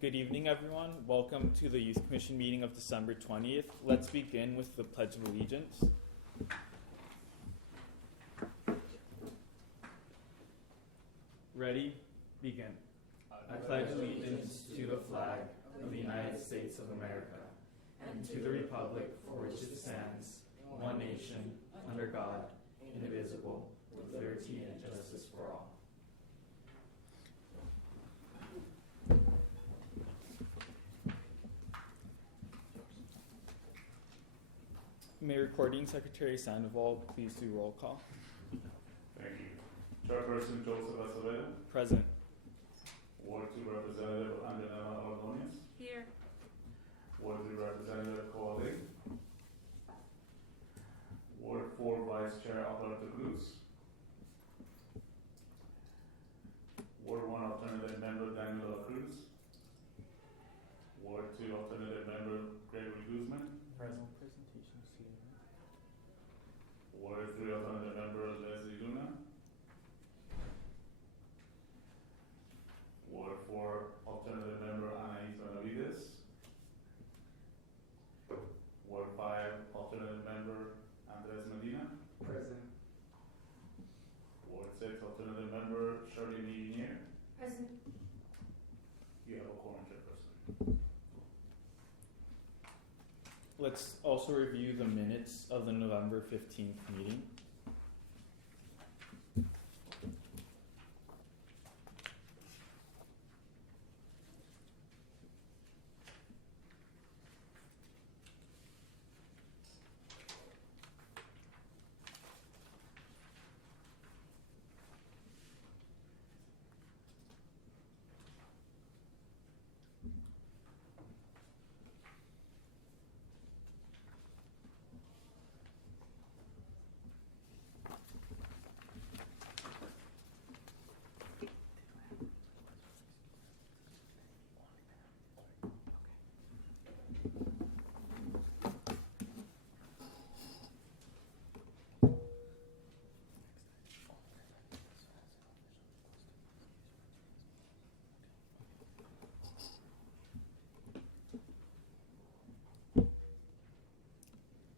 Good evening, everyone. Welcome to the Youth Commission meeting of December 20th. Let's begin with the Pledge of Allegiance. Ready? Begin. I pledge allegiance to the flag of the United States of America and to the republic for which it stands, one nation, under God, indivisible, with liberty and justice for all. May Recording Secretary Sandoval please do roll call. Thank you. Chairperson Joseph Acevedo. Present. Ward 2 Representative Angelina Ordonez. Here. Ward 3 Representative Coale. Ward 4 Vice Chair Alberto Cruz. Ward 1 Alternative Member Daniel La Cruz. Ward 2 Alternative Member Gregory Guzman. Present. Ward 3 Alternative Member Leslie Luna. Ward 4 Alternative Member Anais Benavides. Ward 5 Alternative Member Andres Medina. Present. Ward 6 Alternative Member Shirley Nier. Present. You have a quorum, Chairperson. Let's also review the minutes of the November 15th meeting.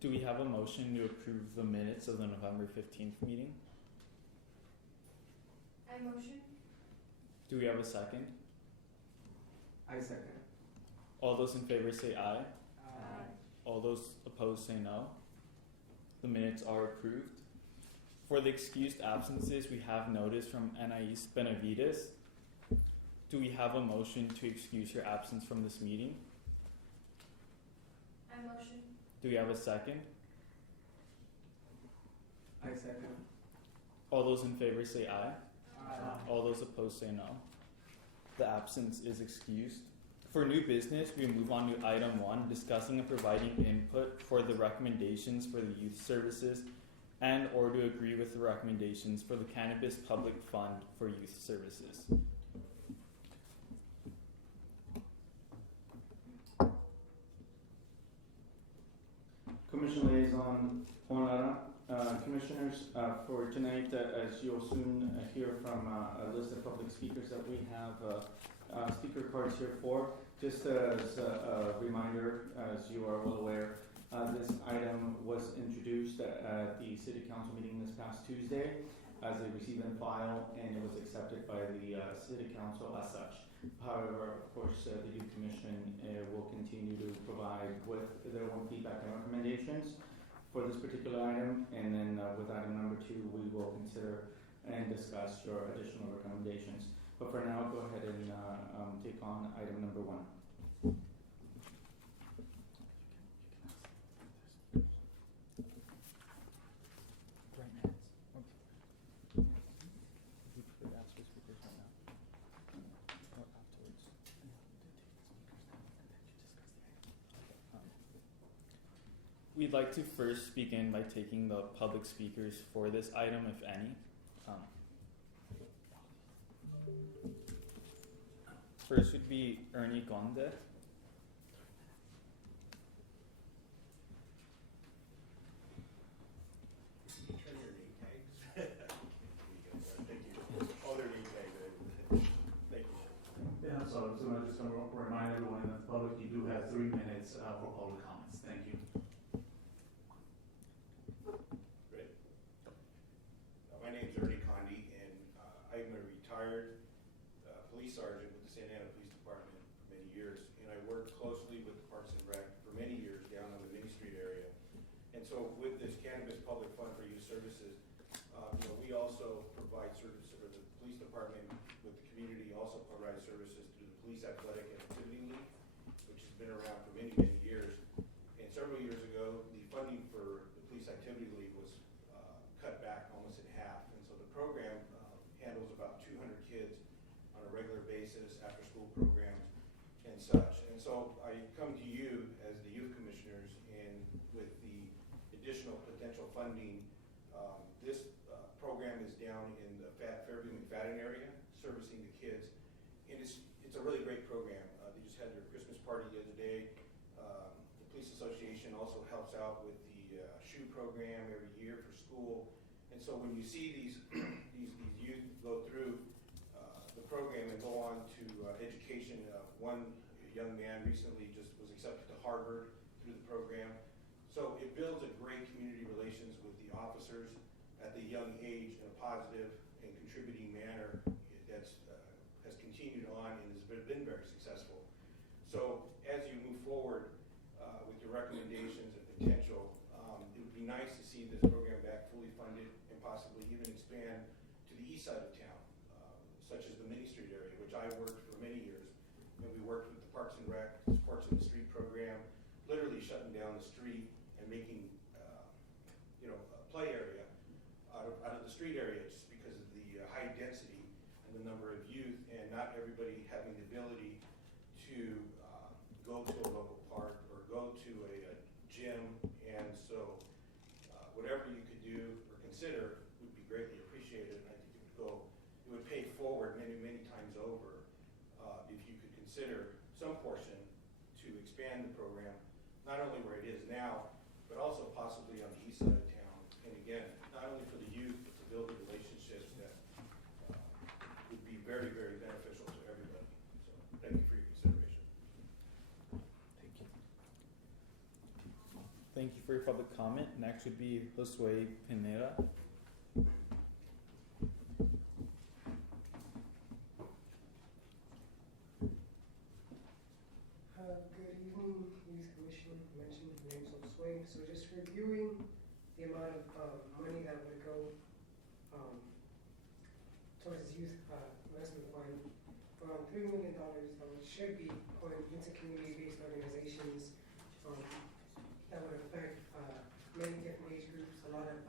Do we have a motion to approve the minutes of the November 15th meeting? I motion. Do we have a second? I second. All those in favor say aye. Aye. All those opposed say no. The minutes are approved. For the excused absences, we have notice from Anais Benavides. Do we have a motion to excuse her absence from this meeting? I motion. Do we have a second? I second. All those in favor say aye. Aye. All those opposed say no. The absence is excused. For new business, we move on to item 1, discussing and providing input for the recommendations for the youth services and or to agree with the recommendations for the Cannabis Public Fund for Youth Services. Commission Liaison Juan Lara. Commissioners, for tonight, as you'll soon hear from a list of public speakers that we have speaker cards here for, just as a reminder, as you are well aware, this item was introduced at the City Council meeting this past Tuesday as a receive and file, and it was accepted by the City Council as such. However, of course, the Youth Commission will continue to provide with their own feedback and recommendations for this particular item, and then with item number 2, we will consider and discuss your additional recommendations. But for now, go ahead and take on item number 1. We'd like to first begin by taking the public speakers for this item, if any. First would be Ernie Conde. So So I'm just gonna remind everyone in the public, you do have 3 minutes for public comments. Thank you. My name's Ernie Condi, and I'm a retired police sergeant with the Santa Ana Police Department for many years, and I worked closely with the Parks and Rec for many years down on the Main Street area. And so with this Cannabis Public Fund for Youth Services, we also provide services for the police department with the community, also provide services through the Police Athletic and Activity League, which has been around for many, many years. And several years ago, the funding for the Police Activity League was cut back almost in half. And so the program handles about 200 kids on a regular basis, after school programs and such. And so I come to you as the youth commissioners, and with the additional potential funding, this program is down in the Fairview McFadden area, servicing the kids. And it's a really great program. They just had their Christmas party the other day. The Police Association also helps out with the shoe program every year for school. And so when you see these these youth go through the program and go on to education, one young man recently just was accepted to Harvard through the program. So it builds a great community relations with the officers at the young age in a positive and contributing manner that's has continued on and has been very successful. So as you move forward with your recommendations and potential, it would be nice to see this program back fully funded and possibly even expand to the east side of town, such as the Mini Street area, which I worked for many years. And we worked with the Parks and Rec, Sports in the Street program, literally shutting down the street and making a play area out of the street area, just because of the high density and the number of youth, and not everybody having the ability to go to a local park or go to a gym. And so whatever you could do or consider would be greatly appreciated. And I think it would pay forward many, many times over if you could consider some portion to expand the program, not only where it is now, but also possibly on the east side of town. And again, not only for the youth, but to build the relationships that would be very, very beneficial to everybody. So thank you for your consideration. Thank you. Thank you for your public comment. Next would be Josue Pineda. Good evening, Youth Commission. Mentioned the name's Josue. So just reviewing the amount of money that would go towards this youth investment fund, around $3 million should be going into community-based organizations that would affect many different age groups, a lot of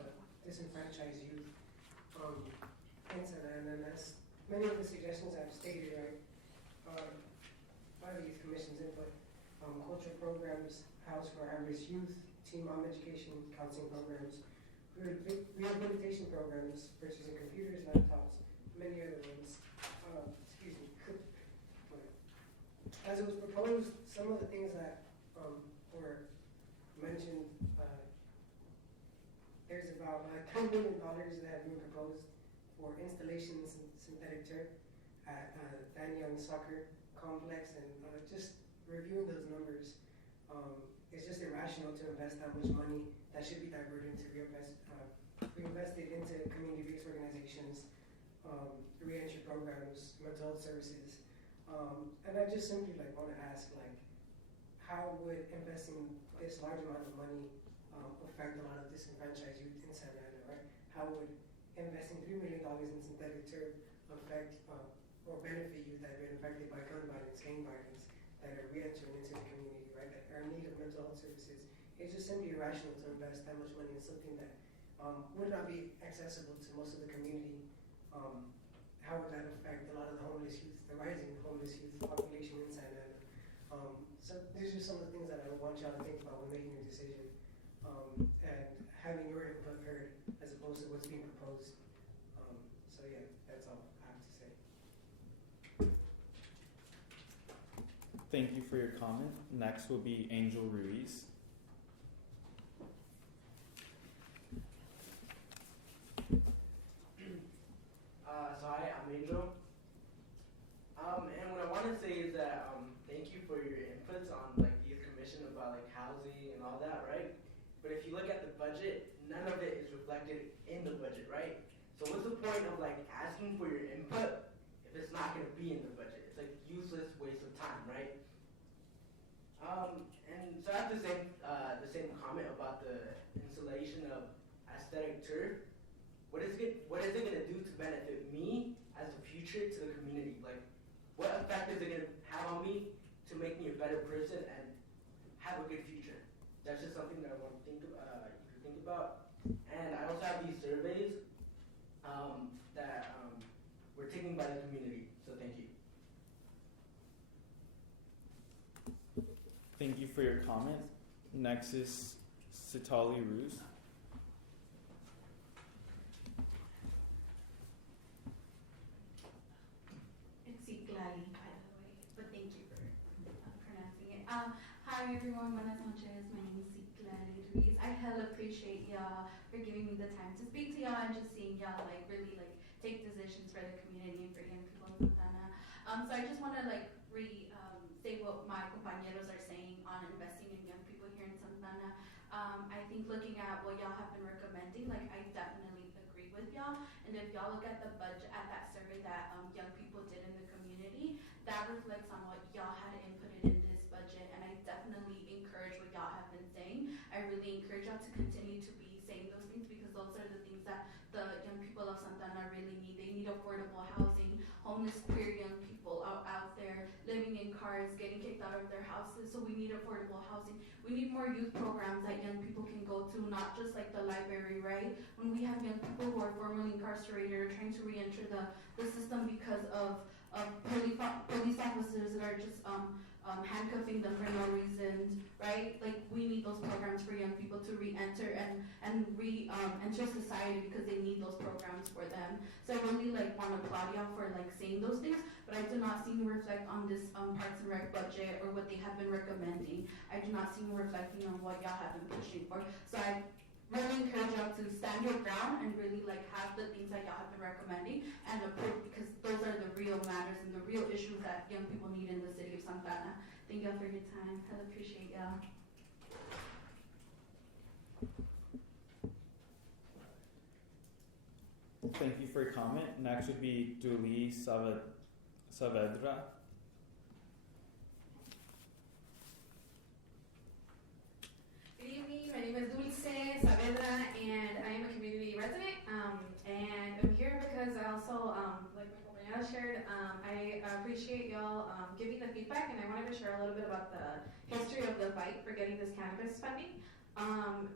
disenfranchised youth in Santa Ana. And as many of the suggestions I've stated, right, by the Youth Commission's input, culture programs, House for At-Risk Youth, teen mom education, counseling programs, rehabilitation programs, purchasing computers, laptops, many other ones. As it was proposed, some of the things that were mentioned, there's about $10 million that have been proposed for installations in synthetic turf at Dan Young Soccer Complex, and just reviewing those numbers, it's just irrational to invest that much money that should be diverted to reinvested into community-based organizations, re-entry programs, mental health services. And I just simply want to ask, how would investing this large amount of money affect a lot of disenfranchised youth in Santa Ana, right? How would investing $3 million in synthetic turf affect or benefit youth that have been affected by gun violence, gang violence, that are re-entering into the community, right? That are in need of mental health services? It's just simply irrational to invest that much money in something that would not be accessible to most of the community. How would that affect a lot of the homeless youth, the rising homeless youth population in Santa Ana? So these are some of the things that I want y'all to think about when making your decision, and having your input heard as opposed to what's being proposed. So yeah, that's all I have to say. Thank you for your comment. Next will be Angel Ruiz. So hi, I'm Angel. And what I want to say is and all that, right? But if you look at the budget, none of it is reflected in the budget, right? So what's the point of like asking for your input if it's not going to be in the budget? It's like useless waste of time, right? And so I have the same comment about the installation of aesthetic turf. What is it going to do to benefit me as a future to the community? Like, what effect is it going to have on me to make me a better person and have a good future? That's just something that I want to think you can think about. And I also have these surveys that were taken by the community. So thank you. Thank you for your comment. Next is Sitali Ruse. It's Iglali, by the way, but thank you for pronouncing it. Hi everyone, buenas noches. My name is Iglali Ruiz. I hella appreciate y'all for giving me the time to speak to y'all and just seeing y'all like really like take decisions for the community and for young people in Santana. So I just want to like say what my compañeros are saying on investing in young people here in Santana. I think looking at what y'all have been recommending, like I definitely agree with y'all. And if y'all look at the budget, at that survey that young people did in the community, that reflects on what y'all had inputted in this budget. And I definitely encourage what y'all have been saying. I really encourage y'all to continue to be saying those things because those are the things that the young people of Santana really need. They need affordable housing, homeless queer young people out there living in cars, getting kicked out of their houses. So we need affordable housing. We need more youth programs that young people can go to, not just like the library, right? When we have young people who are formerly incarcerated or trying to re-enter the system because of police officers that are just handcuffing them for no reason, right? Like we need those programs for young people to re-enter and enter society because they need those programs for them. So I really like want to applaud y'all for like saying those things, but I do not see you reflect on this Parks and Rec budget or what they have been recommending. I do not see you reflecting on what y'all have been pushing for. So I really encourage y'all to stand your ground and really like have the things that y'all have been recommending and approve because those are the real matters and the real issues that young people need in the city of Santana. Thank y'all for your time. I appreciate y'all. Thank you for your comment. Next would be Duli Saavedra. Good evening, my name is Dulce Saavedra and I am a community resident and I'm here because I also, like my compañera shared, I appreciate y'all giving the feedback and I wanted to share a little bit about the history of the fight for getting this cannabis funding.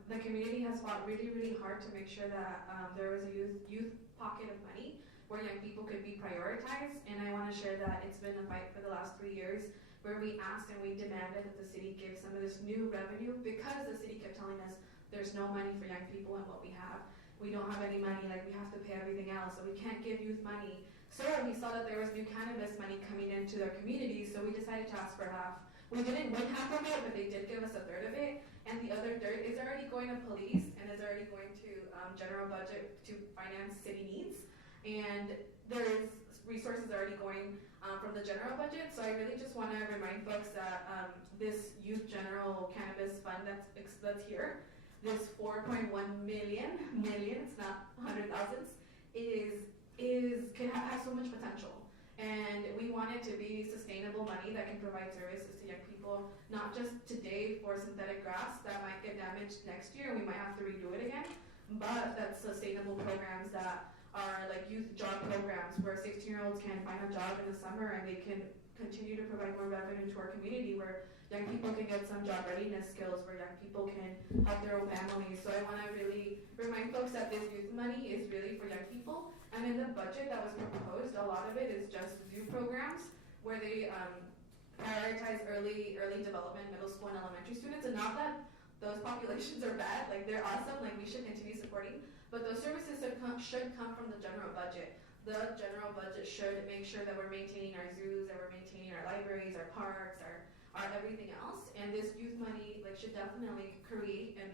The community has fought really, really hard to make sure that there was a youth pocket of money where young people could be prioritized, and I want to share that it's been a fight for the last 3 years where we asked and we demanded that the city give some of this new revenue because the city kept telling us there's no money for young people in what we have. We don't have any money, like we have to pay everything else, so we can't give youth money. So we saw that there was new cannabis money coming into their community, so we decided to ask for half. We didn't win half of it, but they did give us a third of it, and the other third is already going to police and is already going to general budget to finance city needs. And there's resources already going from the general budget, so I really just want to remind folks that this youth general cannabis fund that's here, this 4.1 million, it's not 100,000s, has so much potential. And we want it to be sustainable money that can provide services to young people, not just today for synthetic grass that might get damaged next year and we might have to redo it again, but that's sustainable programs that are like youth job programs where 16-year-olds can find a job in the summer and they can continue to provide more revenue to our community, where young people can get some job readiness skills, where young people can help their own families. So I want to really remind folks that this youth money is really for young people. And in the budget that was proposed, a lot of it is just zoo programs where they prioritize early development, middle school and elementary students. And not that those populations are bad, like they're awesome, like we should continue supporting. But those services should come from the general budget. The general budget should make sure that we're maintaining our zoos, that we're maintaining our libraries, our parks, our everything else. And this youth money should definitely create and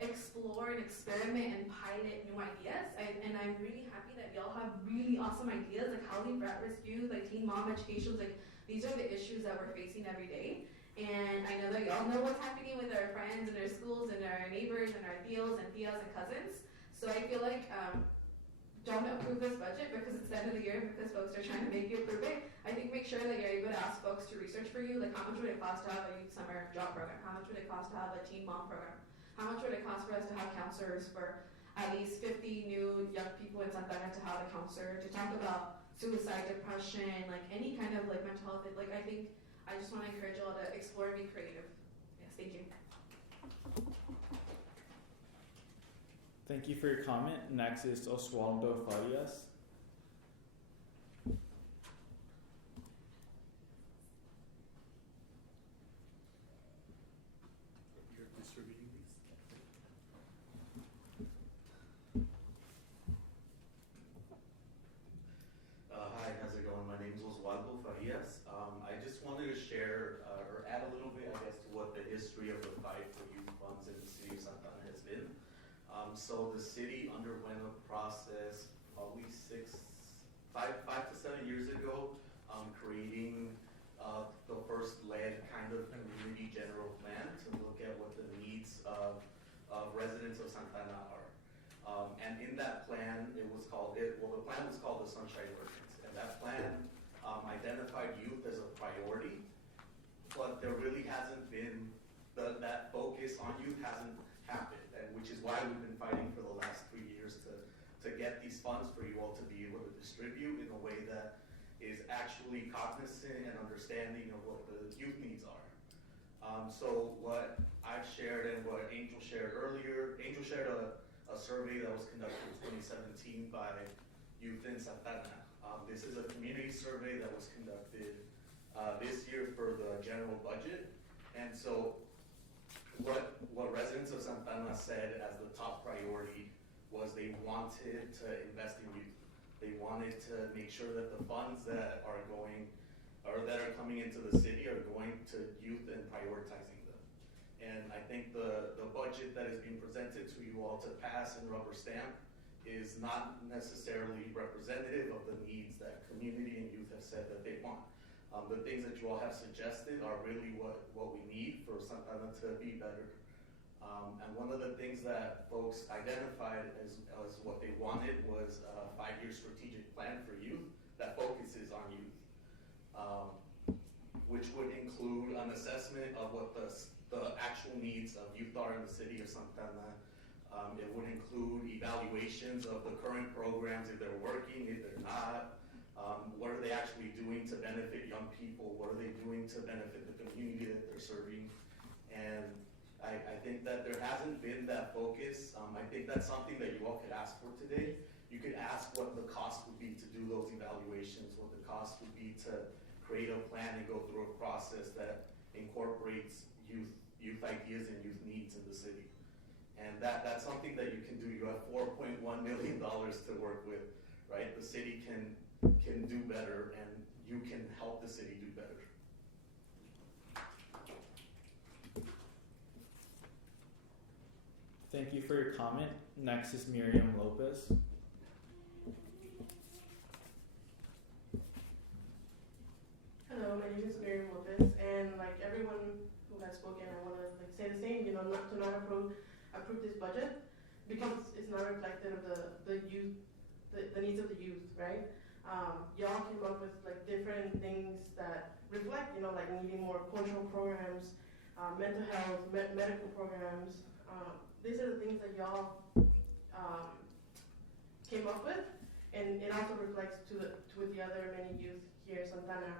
explore and experiment and pilot new ideas. And I'm really happy that y'all have really awesome ideas like housing for at-risk youth, like teen mom education. Like these are the issues that we're facing every day. And I know that y'all know what's happening with our friends and our schools and our neighbors and our tios and tias and cousins. So I feel like don't approve this budget because it's the end of the year because folks are trying to make you approve it. I think make sure that you're able to ask folks to research for you, like how much would it cost to have a youth summer job program? How much would it cost to have a teen mom program? How much would it cost for us to have counselors for at least 50 new young people in Santa Ana to have a counselor to talk about suicide, depression, like any kind of like mental health. Like I think I just want to encourage you all to explore and be creative. Yes, thank you. Thank you for your comment. Next is Oswaldo Farias. You're distributing these? Hi, how's it going? My name is Oswaldo Farias. I just wanted to share or add a little bit, I guess, to what the history of the fight for youth funds in the city of Santa Ana has been. So the city underwent a process probably 5 to 7 years ago, creating the first led kind of community general plan to look at what the needs of residents of Santa Ana are. And in that plan, the plan was called the Sunshine Ordinance. And that plan identified youth as a priority, but there really hasn't been, that focus on youth hasn't happened, and which is why we've been fighting for the last 3 years to get these funds for you all to be able to distribute in a way that is actually cognizant and understanding of what the youth needs are. So what I've shared and what Angel shared earlier, Angel shared a survey that was conducted in 2017 by Youth in Santa Ana. This is a community survey that was conducted this year for the general budget. And so what residents of Santa Ana said as the top priority was they wanted to invest in youth. They wanted to make sure that the funds that are coming into the city are going to youth and prioritizing them. And I think the budget that is being presented to you all to pass and rubber stamp is not necessarily representative of the needs that community and youth have said that they want. The things that you all have suggested are really what we need for Santa Ana to be better. And one of the things that folks identified as what they wanted was a 5-year strategic plan for youth that focuses on youth, which would include an assessment of what the actual needs of youth are in the city of Santa Ana. It would include evaluations of the current programs, if they're working, if they're not. What are they actually doing to benefit young people? What are they doing to benefit the community that they're serving? And I think that there hasn't been that focus. I think that's something that you all could ask for today. You could ask what the cost would be to do those evaluations, what the cost would be to create a plan and go through a process that incorporates youth ideas and youth needs in the city. And that's something that you can do. You have $4.1 million to work with, right? The city can do better, and you can help the city do better. Thank you for your comment. Next is Miriam Lopez. Hello, my name is Miriam Lopez, and like everyone who has spoken, I want to say the same. Not approve this budget because it's not reflective of the youth, the needs of the youth, right? Y'all came up with like different things that reflect, like needing more cultural programs, mental health, medical programs. These are the things that y'all came up with, and it also reflects with the other many youth here in Santa Ana.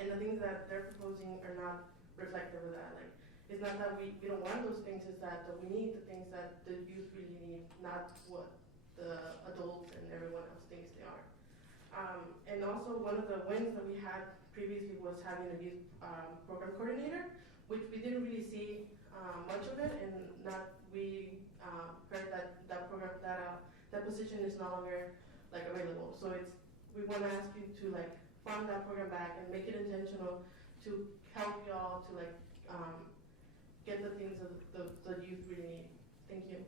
And the things that they're proposing are not reflective of that. Like, it's not that we don't want those things, it's that we need the things that the youth really need, not what the adults and everyone else thinks they are. And also one of the wins that we had previously was having a youth program coordinator, which we didn't really see much of it, and we heard that program, that position is no longer like available. So we want to ask you to like fund that program back and make it intentional to help y'all to like get the things that the youth really need. Thank you.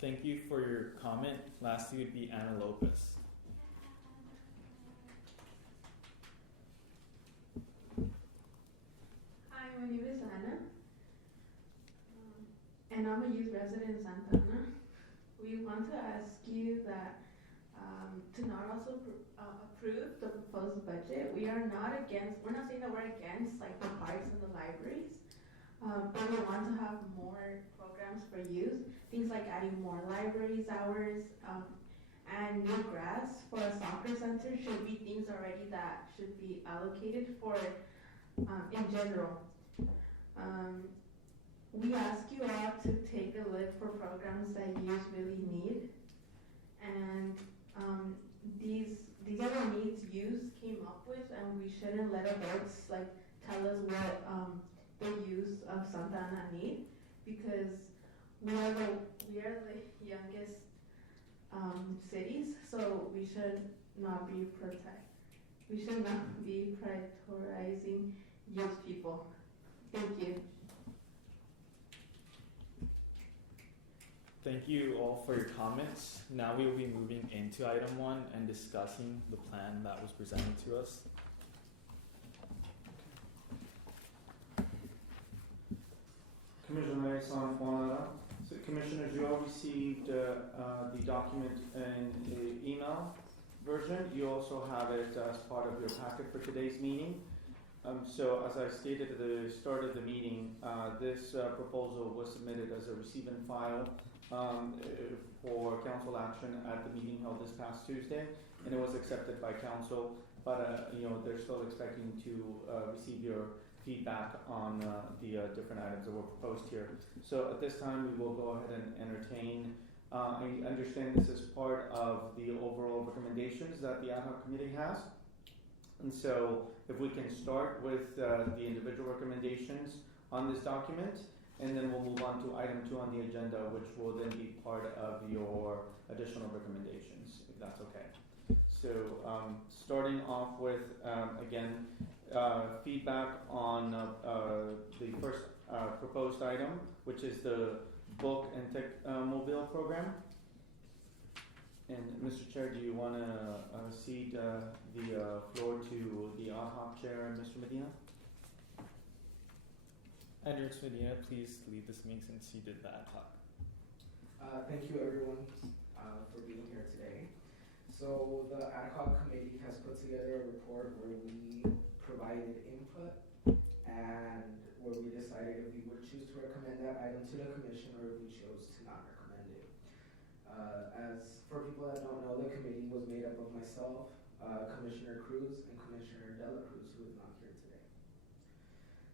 Thank you for your comment. Lastly would be Anna Lopez. youth resident in Santa Ana. We want to ask you that to not also approve the proposed budget. We're not saying that we're against like the parks and the libraries, but we want to have more programs for youth. Things like adding more libraries hours and new grass for a soccer center should be things already that should be allocated for in general. We ask you all to take a look for programs that youth really need, and these are the needs youth came up with, and we shouldn't let adults like tell us what the youth of Santa Ana need, because we are the youngest cities, so we should not be prioritizing youth people. Thank you. Thank you all for your comments. Now we will be moving into item 1 and discussing the plan that was presented to us. Commissioner Liaison Juan Lara. So Commissioners, you all received the document in the email version. You also have it as part of your packet for today's meeting. So as I stated at the start of the meeting, this proposal was submitted as a receive and file for council action at the meeting held this past Tuesday, and it was accepted by council, but they're still expecting to receive your feedback on the different items that were proposed here. So at this time, we will go ahead and entertain. I understand this is part of the overall recommendations that the ad hoc committee has. And so if we can start with the individual recommendations on this document, and then we'll move on to item 2 on the agenda, which will then be part of your additional recommendations, if that's okay. So starting off with, again, feedback on the first proposed item, which is the book and tech mobile program. And Mr. Chair, do you want to cede the floor to the ad hoc chair, Mr. Medina? Edric Medina, please lead this meeting since you did the ad hoc. Thank you everyone for being here today. So the ad hoc committee has put together a report where we provided input and where we decided if we would choose to recommend that item to the commission or if we chose to not recommend it. As for people that don't know, the committee was made up of myself, Commissioner Cruz, and Commissioner Dela Cruz, who is not here today.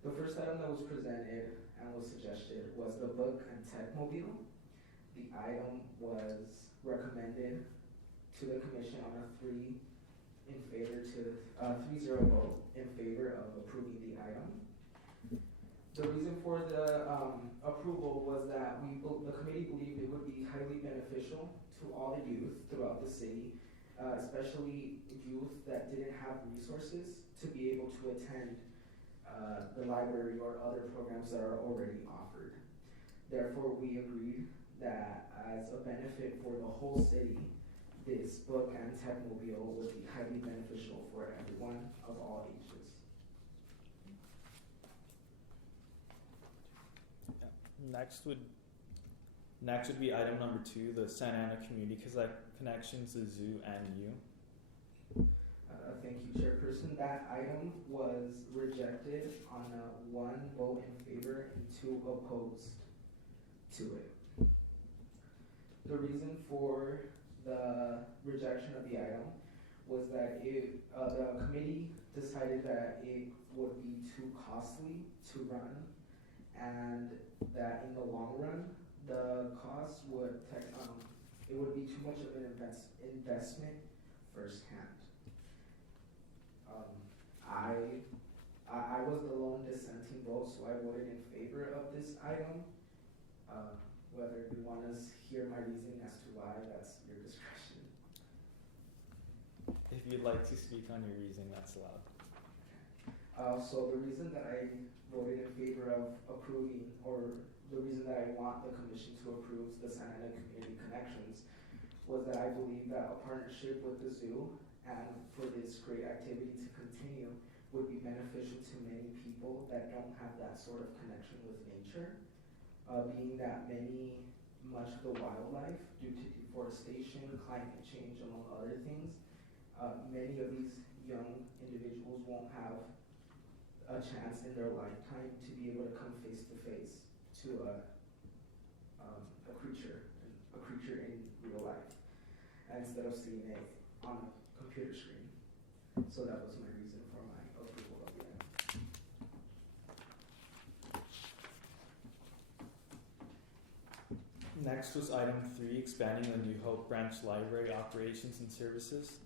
The first item that was presented and was suggested was the book and tech mobile. The item was recommended to the commission on a 3-0 vote in favor of approving the item. The reason for the approval was that the committee believed it would be highly beneficial to all the youth throughout the city, especially youth that didn't have resources to be able to attend the library or other programs that are already offered. Therefore, we agreed that as a benefit for the whole city, this book and tech mobile would be highly beneficial for everyone of all ages. Next would be item number 2, the Santa Ana Community Connections, the zoo, and you. Thank you, Chairperson. That item was rejected on a 1 vote in favor and 2 opposed to it. The reason for the rejection of the item was that the committee decided that it would be too costly to run, and that in the long run, the cost would it would be too much of an investment firsthand. I was the lone dissenting vote, so I voted in favor of this item. Whether you want to hear my reasoning as to why, that's your discretion. If you'd like to speak on your reasoning, that's allowed. So the reason that I voted in favor of approving, or the reason that I want the commission to approve the Santa Ana Community Connections, was that I believe that a partnership with the zoo and for this great activity to continue would be beneficial to many people that don't have that sort of connection with nature. being that much of the wildlife, due to deforestation, climate change, among other things, many of these young individuals won't have a chance in their lifetime to be able to come face to face to a creature in real life, instead of seeing it on a computer screen. So that was my reason for my approval of the item. Next was item 3, expanding the New Hope Branch Library operations and services.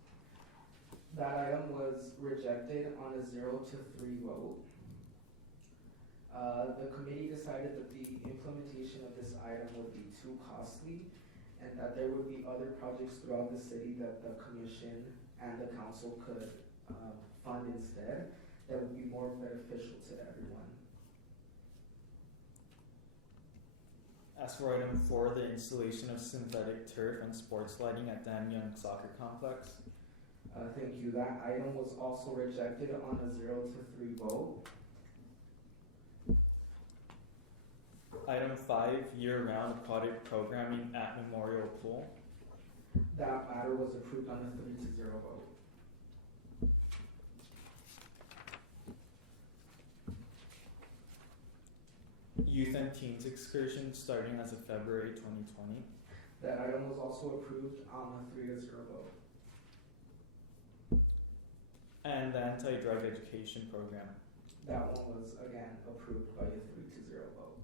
That item was rejected on a 0 to 3 vote. The committee decided that the implementation of this item would be too costly and that there would be other projects throughout the city that the commission and the council could fund instead that would be more beneficial to everyone. As for item 4, the installation of synthetic turf and sports lighting at Dan Young Soccer Complex. Thank you. That item was also rejected on a 0 to 3 vote. Item 5, year-round aquatic programming at Memorial Pool. That matter was approved on a 3 to 0 vote. Youth and Teens excursion starting as of February 2020. That item was also approved on a 3 to 0 vote. And the anti-drug education program. That one was again approved by a 3 to 0 vote.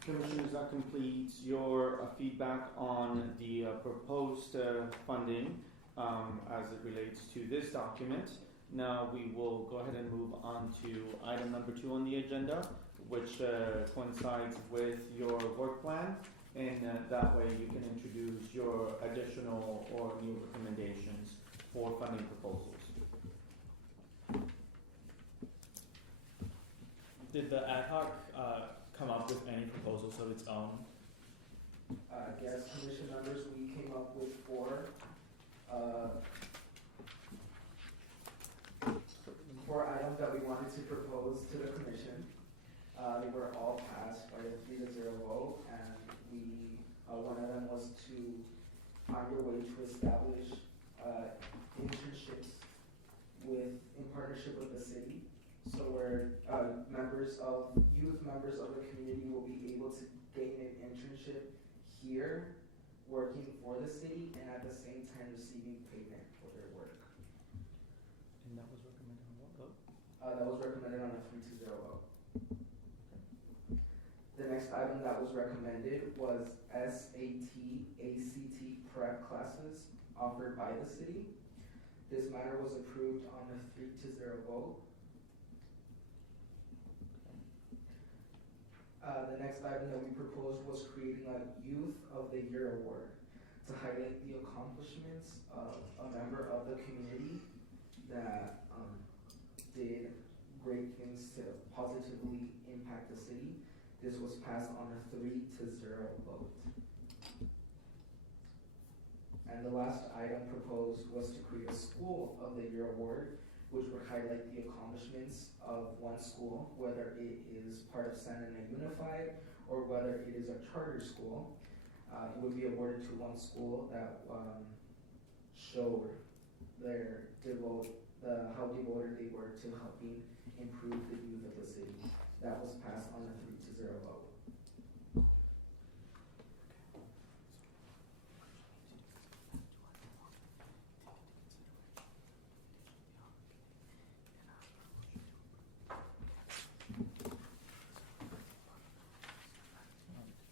Commissioners, that completes your feedback on the proposed funding as it relates to this document. Now we will go ahead and move on to item number 2 on the agenda, which coincides with your work plan, and that way you can introduce your additional or new recommendations for funding proposals. Did the ad hoc come up with any proposals of its own? Yes, commission members, we came up with 4 items that we wanted to propose to the commission. They were all passed by a 3 to 0 vote, and one of them was to find a way to establish internships in partnership with the city. So where youth members of the community will be able to gain an internship here, working for the city, and at the same time receiving payment for their work. And that was recommended on what vote? That was recommended on a 3 to 0 vote. The next item that was recommended was SAT, ACT prep classes offered by the city. This matter was approved on a 3 to 0 vote. The next item that we proposed was creating a Youth of the Year award to highlight the accomplishments of a member of the community that did great things to positively impact the city. This was passed on a 3 to 0 vote. And the last item proposed was to create a School of the Year award, which would highlight the accomplishments of one school, whether it is part of Santa Ana Unified or whether it is a charter school. It would be awarded to one school that showed how devoted they were to helping improve the youth of the city. That was passed on a 3 to 0 vote.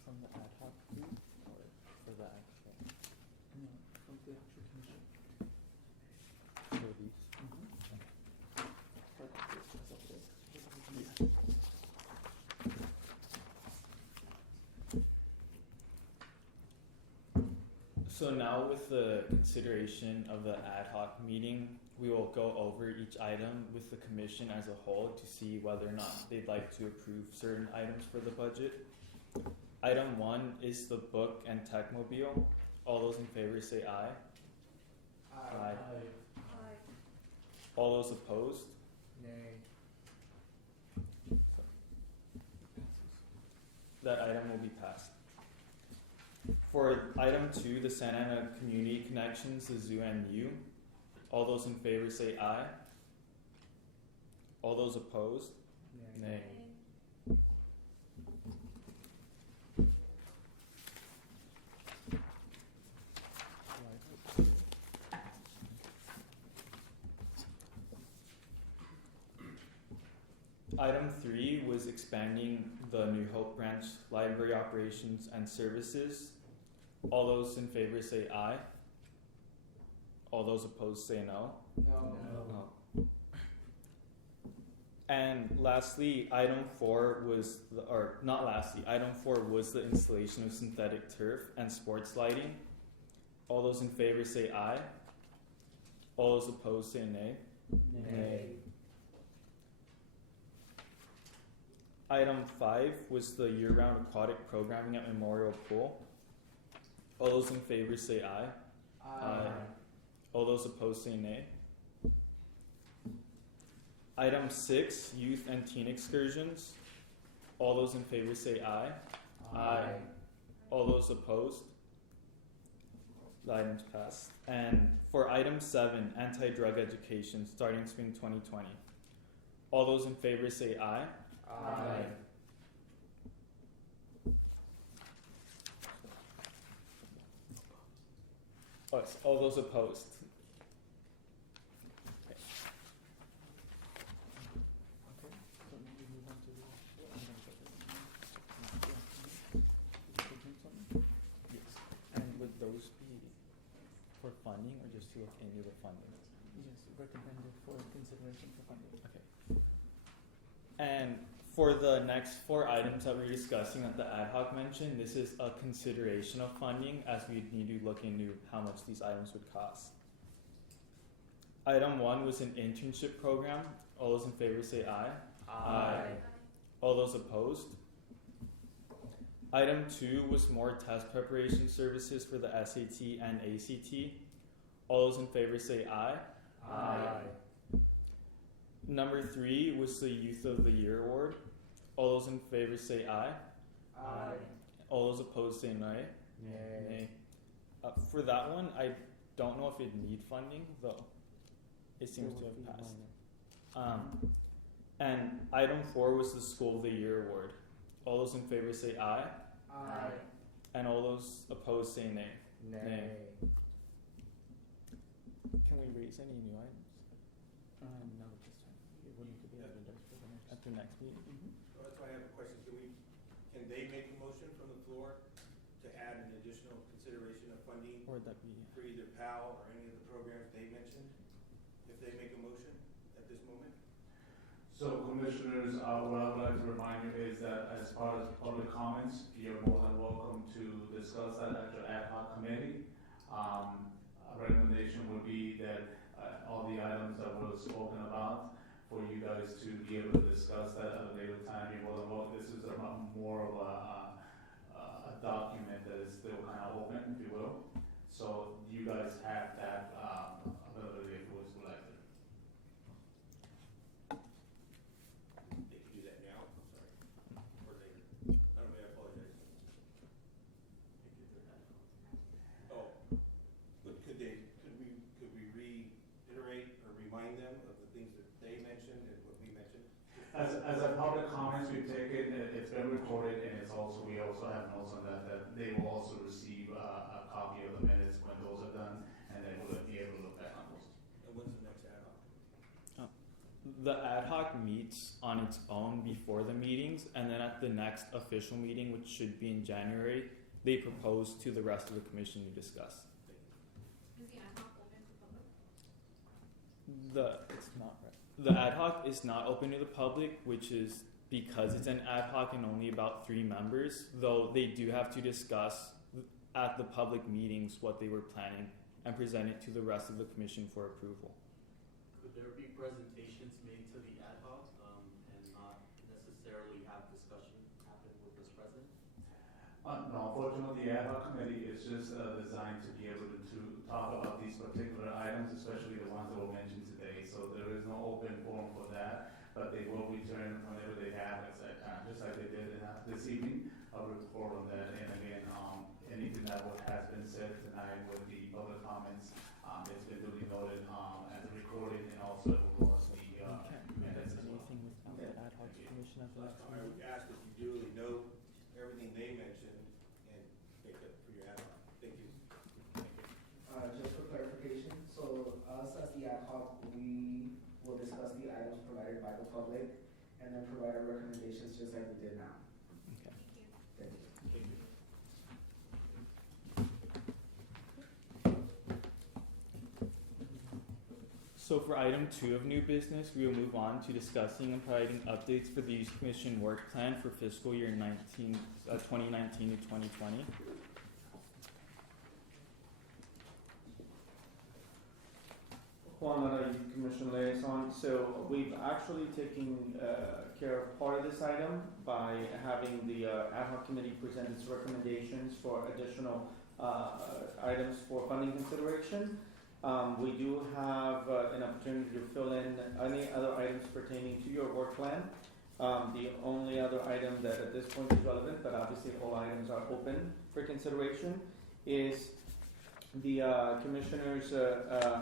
From the ad hoc group or for the actual? No, from the actual commission. For these? So now with the consideration of the ad hoc meeting, we will go over each item with the commission as a whole to see whether or not they'd like to approve certain items for the budget. Item 1 is the book and techmobile. All those in favor say aye. Aye. Aye. All those opposed? Nay. That item will be passed. For item 2, the Santa Ana Community Connections, the Zoo and U. All those in favor say aye. All those opposed? Nay. Item 3 was expanding the New Hope Branch library operations and services. All those in favor say aye. All those opposed say no. No. No. And lastly, item 4 was, item 4 was the installation of synthetic turf and sports lighting. All those in favor say aye. All those opposed say nay. Nay. Item 5 was the year-round aquatic programming at Memorial Pool. All those in favor say aye. Aye. All those opposed say nay. Item 6, youth and teen excursions. All those in favor say aye. Aye. All those opposed? The item's passed. And for item 7, anti-drug education, starting spring 2020. All those in favor say aye. Aye. All those opposed? Yes. And would those be for funding or just to look into the funding? Yes, recommended for consideration for funding. Okay. And for the next 4 items that we're discussing that the ad hoc mentioned, this is a consideration of funding as we need to look into how much these items would cost. Item 1 was an internship program. All those in favor say aye. Aye. All those opposed? Item 2 was more test preparation services for the SAT and ACT. All those in favor say aye. Aye. Number 3 was the Youth of the Year Award. All those in favor say aye. Aye. All those opposed say nay. Nay. For that one, I don't know if it need funding, though. It seems to have passed. And item 4 was the School of the Year Award. All those in favor say aye. Aye. And all those opposed say nay. Nay. Can we raise any new items? No, this time. It will need to be added At the next meeting? So that's why I have a question. Can they make a motion from the floor to add an additional consideration of funding Or would that be? for either PAL or any of the programs they mentioned? If they make a motion at this moment? So commissioners, what I would like to remind you is that as part of public comments, you're more than welcome to discuss that at your ad hoc committee. A recommendation would be that all the items that were spoken about, for you guys to be able to discuss that at a later time. You're more than welcome. This is more of a document that is still kind of open, if you will. So you guys have that ability if you would like to. They can do that now, I'm sorry, or later. I apologize. Oh, but could we reiterate or remind them of the things that they mentioned and what we mentioned? As a public comments, we take it, it's been recorded, and we also have notes on that they will also receive a copy of the minutes when those are done, and they will be able to look back on those. And when's the next ad hoc? The ad hoc meets on its own before the meetings, and then at the next official meeting, which should be in January, they propose to the rest of the commission to discuss. Is the ad hoc open to public? It's not right. The ad hoc is not open to the public, which is because it's an ad hoc and only about 3 members, though they do have to discuss at the public meetings what they were planning and present it to the rest of the commission for approval. Could there be presentations made to the ad hoc, and not necessarily have discussion happen with this president? No, unfortunately, the ad hoc committee is just designed to be able to talk about these particular items, especially the ones that were mentioned today. So there is no open forum for that, but they will return whenever they have, just like they did this evening, a report on that. And again, anything that has been said tonight with the public comments, it's been duly noted as a recording, and also it will go as the minutes as well. Anything without the ad hoc commission at the next I would ask that you duly note everything they mentioned and take that for your ad hoc. Thank you. Just for clarification, so us as the ad hoc, we will discuss the items provided by the public and then provide our recommendations just like we did now. Okay. Thank you. Thank you. So for item 2 of new business, we will move on to discussing and providing updates for the Youth Commission work plan for fiscal year 2019 to 2020. Juan Lara, Youth Commission Liaison. So we've actually taken care of part of this item by having the ad hoc committee present its recommendations for additional items for funding consideration. We do have an opportunity to fill in any other items pertaining to your work plan. The only other item that at this point is relevant, but obviously all items are open for consideration, is the commissioners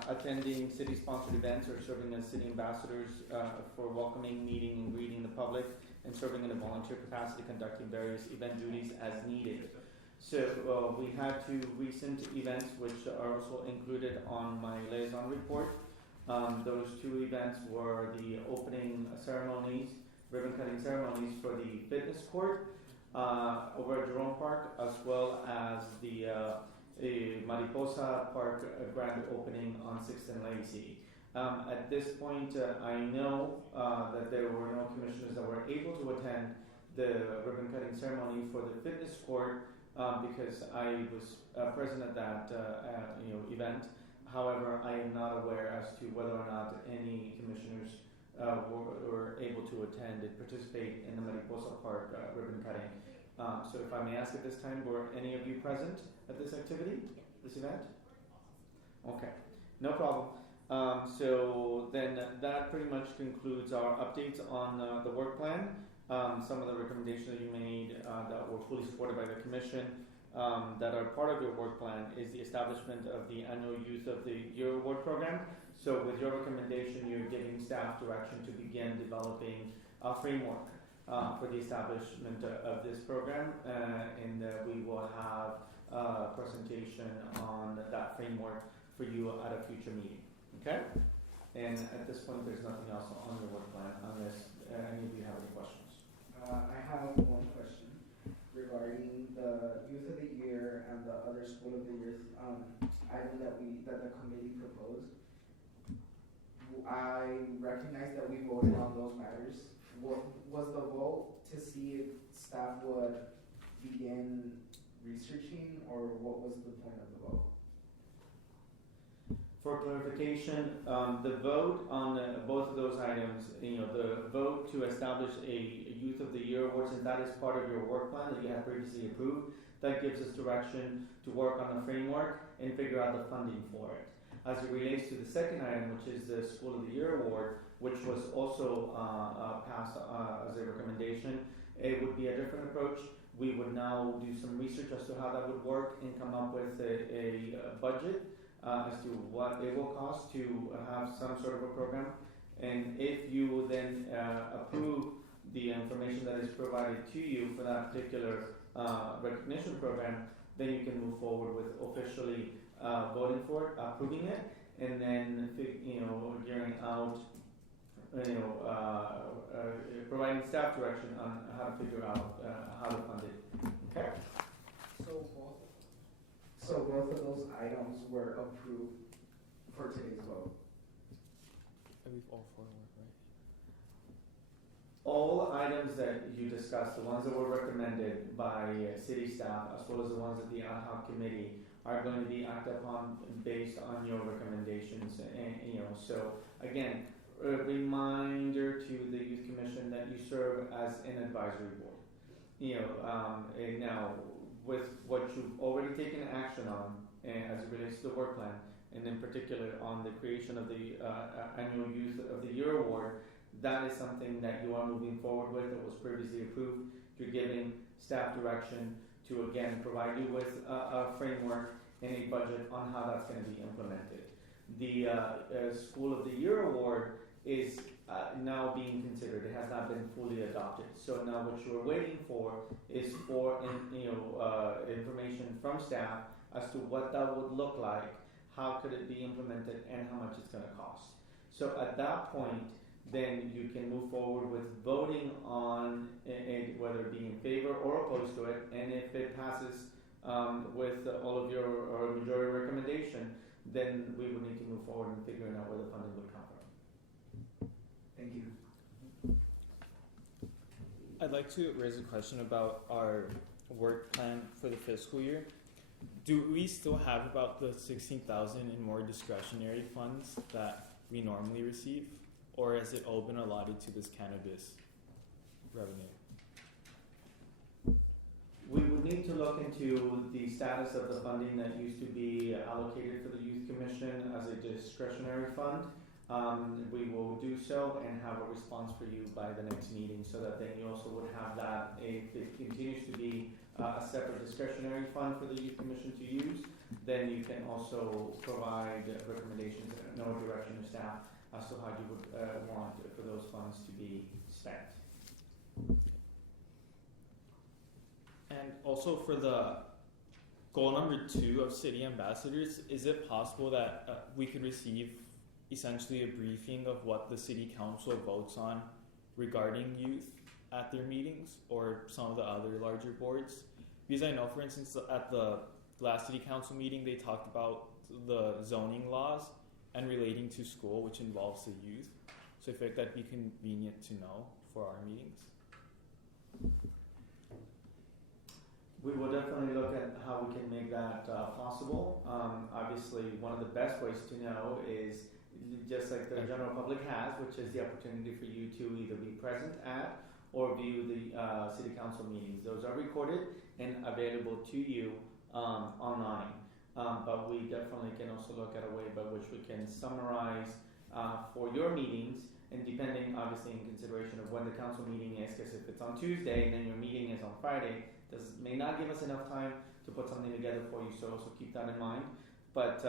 attending city-sponsored events or serving as city ambassadors for welcoming, meeting, and greeting the public, and serving in a volunteer capacity, conducting various event duties as needed. So we had 2 recent events which are also included on my liaison report. Those 2 events were the opening ceremonies, ribbon-cutting ceremonies for the fitness court over at Jerome Park, as well as the Mariposa Park grand opening on 6th and Lacey. At this point, I know that there were no commissioners that were able to attend the ribbon-cutting ceremony for the fitness court because I was present at that event. However, I am not aware as to whether or not any commissioners were able to attend and participate in the Mariposa Park ribbon cutting. So if I may ask at this time, were any of you present at this activity, this event? Okay, no problem. So then that pretty much concludes our updates on the work plan. Some of the recommendations that you made that were fully supported by the Commission that are part of your work plan is the establishment of the annual Youth of the Year Award program. So with your recommendation, you're giving staff direction to begin developing a framework for the establishment of this program, and we will have a presentation on that framework for you at a future meeting. Okay? And at this point, there's nothing else on your work plan unless any of you have any questions. I have one question regarding the Youth of the Year and the other School of the Year item that the committee proposed. I recognize that we voted on those matters. What was the vote to see if staff would begin researching, or what was the point of the vote? For clarification, the vote on both of those items, the vote to establish a Youth of the Year award, since that is part of your work plan that you have previously approved, that gives us direction to work on the framework and figure out the funding for it. As it relates to the second item, which is the School of the Year award, which was also passed as a recommendation, it would be a different approach. We would now do some research as to how that would work and come up with a budget as to what it will cost to have some sort of a program. And if you then approve the information that is provided to you for that particular recognition program, then you can move forward with officially voting for it, approving it, and then gearing out, providing staff direction on how to figure out how to fund it. Okay. So both of those items were approved for today's vote. I believe all 4 were, right? All items that you discussed, the ones that were recommended by city staff, as well as the ones that the ad hoc committee are going to be acted upon based on your recommendations. And so again, a reminder to the Youth Commission that you serve as an advisory board. Now with what you've already taken action on, and as it relates to the work plan, and in particular on the creation of the annual Youth of the Year award, that is something that you are moving forward with that was previously approved. You're giving staff direction to again provide you with a framework and a budget on how that's going to be implemented. The School of the Year award is now being considered. It has not been fully adopted. So now what you're waiting for is for information from staff as to what that would look like, how could it be implemented, and how much it's going to cost. So at that point, then you can move forward with voting on it, whether it be in favor or opposed to it, and if it passes with all of your or majority recommendation, then we would need to move forward in figuring out where the funding would come from. Thank you. I'd like to raise a question about our work plan for the fiscal year. Do we still have about the 16,000 in more discretionary funds that we normally receive, or has it all been allotted to this cannabis revenue? We would need to look into the status of the funding that used to be allocated for the Youth Commission as a discretionary fund. We will do so and have a response for you by the next meeting, so that then you also would have that. If it continues to be a separate discretionary fund for the Youth Commission to use, then you can also provide recommendations and no direction to staff as to how you would want for those funds to be spent. And also for the goal number 2 of city ambassadors, is it possible that we could receive essentially a briefing of what the city council votes on regarding youth at their meetings or some of the other larger boards? Because I know, for instance, at the last city council meeting, they talked about the zoning laws and relating to school, which involves the youth. So I feel like that'd be convenient to know for our meetings. We will definitely look at how we can make that possible. Obviously, one of the best ways to know is just like the general public has, which is the opportunity for you to either be present at or view the city council meetings. Those are recorded and available to you online. But we definitely can also look at a way by which we can summarize for your meetings, and depending obviously in consideration of when the council meeting is, because if it's on Tuesday and then your meeting is on Friday, this may not give us enough time to put something together for you, so also keep that in mind. But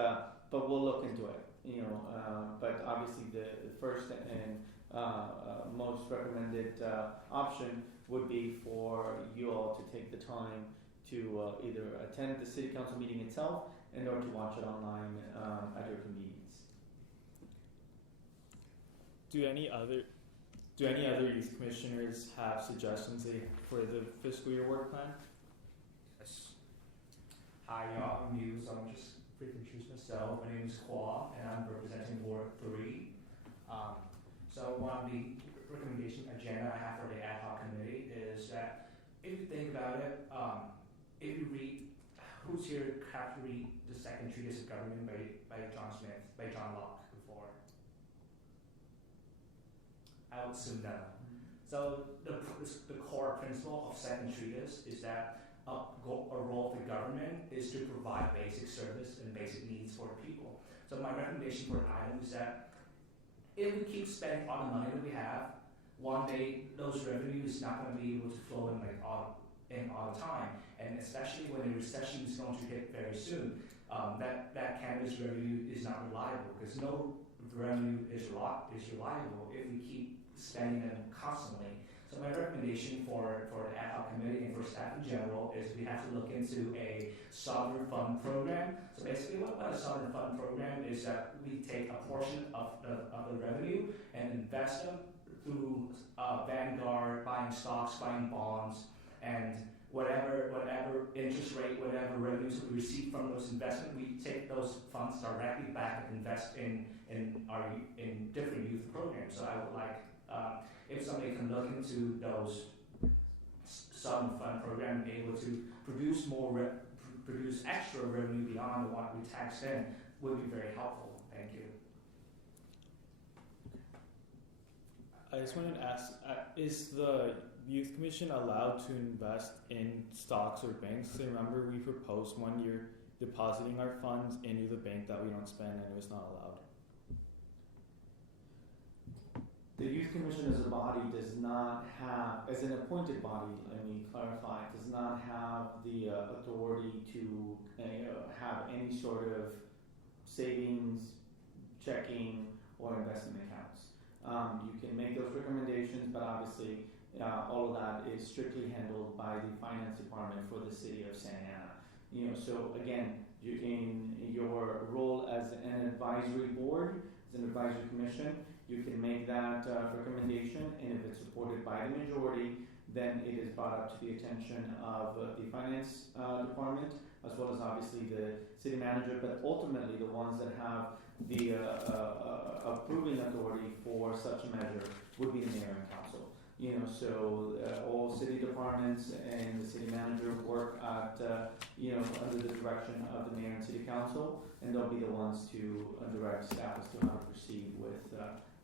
we'll look into it, but obviously the first and most recommended option would be for you all to take the time to either attend the city council meeting itself and or to watch it online at your convenience. Do any other youth commissioners have suggestions for the fiscal year work plan? Yes. Hi, y'all. I'm new, so I'm just introduce myself. My name is Hua, and I'm representing Ward 3. So one of the recommendation agenda I have for the ad hoc committee is that if you think about it, if you read, who's here have to read The Second Treatise of Government by John Smith, by John Locke before? I would assume no. So the core principle of Second Treatise is that a role of the government is to provide basic service and basic needs for people. So my recommendation for an item is that if we keep spending all the money that we have, one day those revenues is not going to be able to flow in all the time, and especially when the recession is going to hit very soon, that cannabis revenue is not reliable, because no revenue is reliable if we keep spending them constantly. So my recommendation for the ad hoc committee and for staff in general is we have to look into a sovereign fund program. So basically what a sovereign fund program is that we take a portion of the revenue and invest them through Vanguard, buying stocks, buying bonds, and whatever interest rate, whatever revenues we receive from those investments, we take those funds directly back and invest in different youth programs. So I would like if somebody can look into those sovereign fund program and be able to produce produce extra revenue beyond what we tax in, would be very helpful. Thank you. I just wanted to ask, is the Youth Commission allowed to invest in stocks or banks? So remember, we proposed 1 year depositing our funds into the bank that we don't spend, and it was not allowed. The Youth Commission as a body does not have, as an appointed body, let me clarify, does not have the authority to have any sort of savings, checking, or investment accounts. You can make those recommendations, but obviously all of that is strictly handled by the finance department for the city of Santa Ana. So again, in your role as an advisory board, as an advisory commission, you can make that recommendation, and if it's supported by the majority, then it is brought up to the attention of the finance department, as well as obviously the city manager, but ultimately the ones that have the approving authority for such a measure would be the mayor and council. So all city departments and the city manager work at, under the direction of the mayor and city council, and they'll be the ones to direct staff as to how to proceed with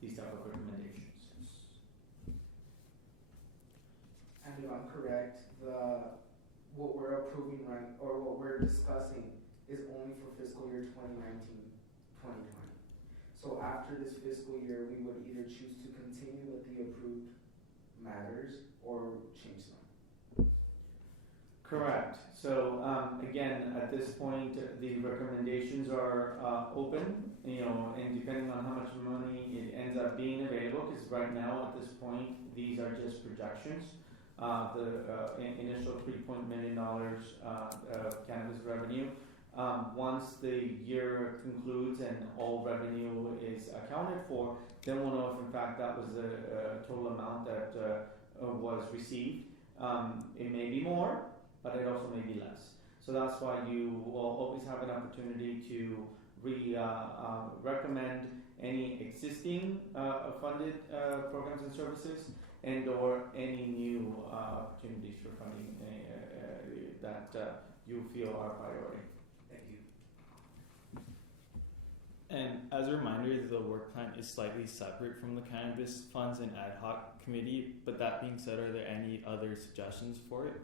these type of recommendations. And if I'm correct, what we're approving or what we're discussing is only for fiscal year 2019-2020. So after this fiscal year, we would either choose to continue with the approved matters or change them. Correct. So again, at this point, the recommendations are open, and depending on how much money it ends up being available, because right now at this point, these are just projections. The initial $3 million of cannabis revenue. Once the year concludes and all revenue is accounted for, then we'll know if in fact that was the total amount that was received. It may be more, but it also may be less. So that's why you will always have an opportunity to recommend any existing funded programs and services, and or any new opportunities for funding that you feel are a priority. Thank you. And as a reminder, the work plan is slightly separate from the Cannabis Funds and Ad Hoc Committee, but that being said, are there any other suggestions for it?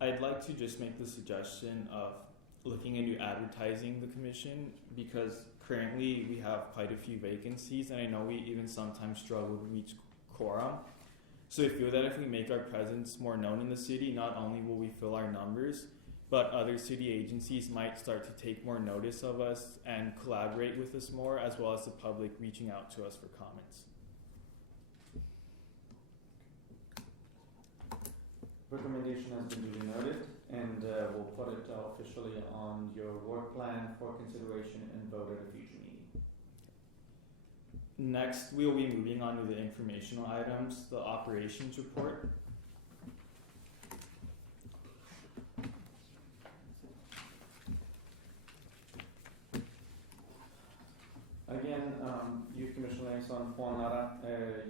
I'd like to just make the suggestion of looking into advertising the commission, because currently we have quite a few vacancies, and I know we even sometimes struggle to reach quorum. So I feel that if we make our presence more known in the city, not only will we fill our numbers, but other city agencies might start to take more notice of us and collaborate with us more, as well as the public reaching out to us for comments. Recommendation has been duly noted, and we'll put it officially on your work plan for consideration and vote at a future meeting. Next, we will be moving on to the informational items, the operations report. Again, Youth Commission Liaison Juan Lara,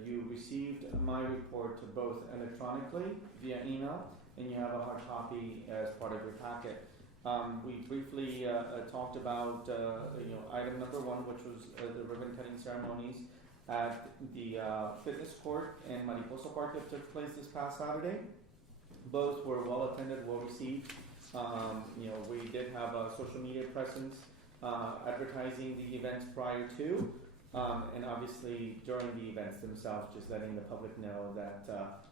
you received my report both electronically via email, and you have a hard copy as part of your packet. We briefly talked about item number 1, which was the ribbon cutting ceremonies at the fitness court and Mariposa Park that took place this past Saturday. Both were well attended, well received. We did have a social media presence advertising the events prior to, and obviously during the events themselves, just letting the public know that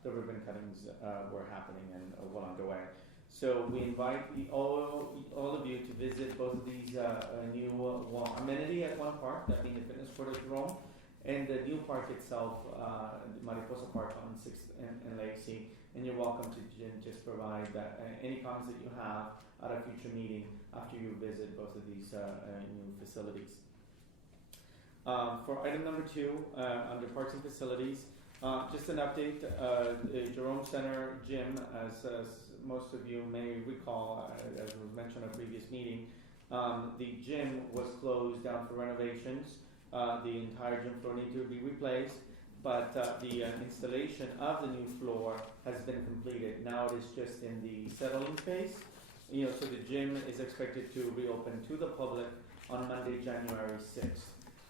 the ribbon cuttings were happening and well underway. So we invite all of you to visit both of these new amenity at one park, that being the fitness court at Rome, and the new park itself, Mariposa Park on 6th and Lacey. And you're welcome to just provide any comments that you have at a future meeting after you visit both of these new facilities. For item number 2, under parks and facilities, just an update. Jerome Center Gym, as most of you may recall, as was mentioned at a previous meeting, the gym was closed down for renovations. The entire gym floor needed to be replaced, but the installation of the new floor has been completed. Now it is just in the settling phase. So the gym is expected to reopen to the public on Monday, January 6th.